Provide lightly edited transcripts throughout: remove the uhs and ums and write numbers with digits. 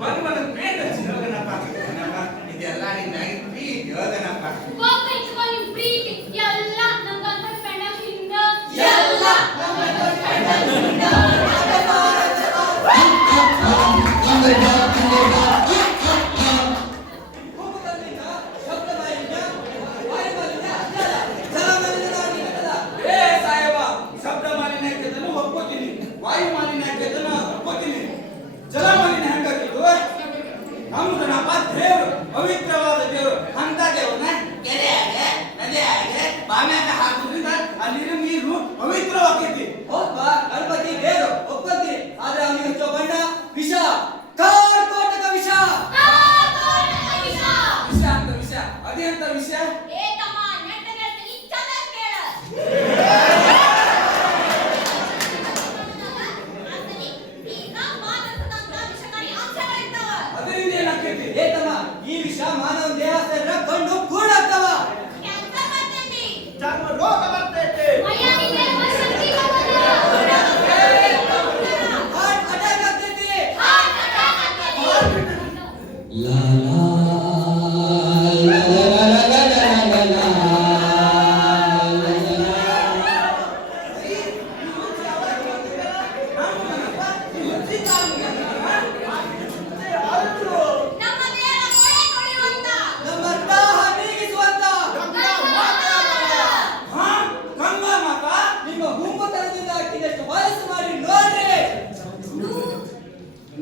ಬರುವನ ಬೇಡ ಗಣಪ ಇದೆಲ್ಲ ನಿನ್ನ ಪ್ರೀತಿ ಗಣಪ ಪ್ರೀತಿ ಎಲ್ಲ ನಂಗಂತ ಕಣದಿಂದ ಎಲ್ಲ ವಾಯು ಮಾಲಿನ್ಯ ಒಪ್ಪೋತೀನಿ ಜಲ ಮಾಲಿನ್ಯ ಹೆಂಗಾಗಿದ್ದು ನಮ್ದು ನಮ್ಮ ದೇವರು ಪವಿತ್ರವಾದ ದೇವರು ಅಂತ ದೇವ್ರನ್ನ ಕೆರೆಯಾಗೆ ನದಿಯಾಗೆ ಬಾಮ್ಯಾಗ ಹಾಕೋದ್ರಿಂದ ಅಲ್ಲಿರೋ ನೀರು ಪವಿತ್ರವಾಗೈತಿ. ಹೌದಾ ಗಣಪತಿ ದೇವರು ಒಪ್ಪಂತೀನಿ, ಆದ್ರೆ ಅವನಿಗೆ ಹಚ್ಚೋ ಬಣ್ಣ ವಿಷ, ಕಾರ್ಕೋಟಕ ವಿಷ. ವಿಷ ಅಂತ ವಿಷ ಅದೇ ಅಂತ ವಿಷ. ಅದರಿಂದ ಏನಾಗ್ತೈತಿ? ಏತಮ್ಮ ಈ ವಿಷ ಮಾನವ ದೇಹ ಸೇರಿದ್ರೆ ಕಣ್ಣು ಕೂಡಾಗ್ತವ, ಚರ್ಮ ರೋಗ ಬರ್ತೈತಿ, ಹಾರ್ಟ್ ಅಟ್ಯಾಕ್ ಆಗ್ತೈತಿ. ನಮ್ಮ ದಾಹ ನೀಗಿಸುವಂತ ಗಂಗಾ ಮಾತಾ ನಿಮ್ಮ ಹುಂಬತನದಿಂದ ಹಾಕಿದಷ್ಟು ವಯಸ್ಸು ಮಾಡಿ ನೋಡ್ರಿ.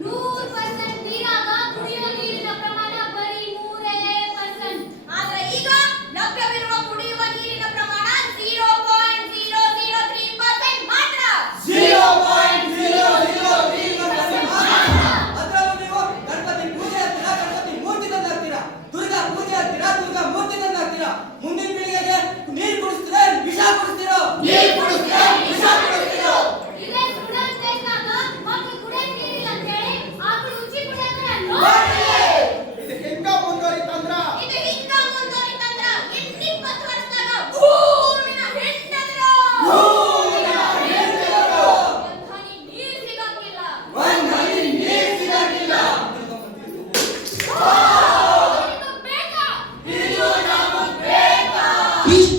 100% ನೀರಾಗ ಕುಡಿಯುವ ನೀರಿನ ಪ್ರಮಾಣ ಬರೀ 3%. ಆದ್ರೆ ಈಗ ಲಭ್ಯವಿರುವ ಕುಡಿಯುವ ನೀರಿನ ಪ್ರಮಾಣ 0.003% ಮಾತ್ರ. 0.003% ಅದ್ರಲ್ಲೂ ನೀವು ಗಣಪತಿ ಪೂಜೆ ಆಗ್ತೀರಾ, ಗಣಪತಿ ಮೂರ್ತಿ ತಂದು ಹಾಕ್ತೀರಾ, ದುರ್ಗಾ ಪೂಜೆ ಆಗ್ತೀರಾ, ದುರ್ಗಾ ಮೂರ್ತಿ ತಂದು ಹಾಕ್ತೀರಾ. ಮುಂದಿನ ಪೀಳಿಗೆಗೆ ನೀರು ಕುಡಿಸ್ತೀರಾ, ವಿಷ ಕುಡಿಸ್ತೀರೋ? ಇದೇ ಸ್ಟೂಡೆಂಟ್ ದೇಶದಾಗ ಮಕ್ಕಳು ಕುಡಿಯಕ್ ನೀರಿಲ್ಲ ಅಂತೇಳಿ ಆಕಳು ರುಚಿ ಕುಡಿಯಕ್ಕೆ ನೋಡ್ರಿ. ಇದು ಹೆಂಗ ಮುಂದುವರಿತಂದ್ರ ಇದು ಹಿಂಗ ಮುಂದುವರಿತಂದ್ರ 20 ವರ್ಷದಾಗ ಭೂಮಿನ ಹೆಂಡದ್ರು. ಒಂದ್ ಹನಿ ನೀರ್ ಸಿಗಂಗಿಲ್ಲ. ಒಂದ್ ಹನಿ ನೀರು ಸಿಗಂಗಿಲ್ಲ. ಇದು ಬೇಕಾ? ಇದು ನಮಗ್ ಬೇಕಾ? ಇಷ್ಟ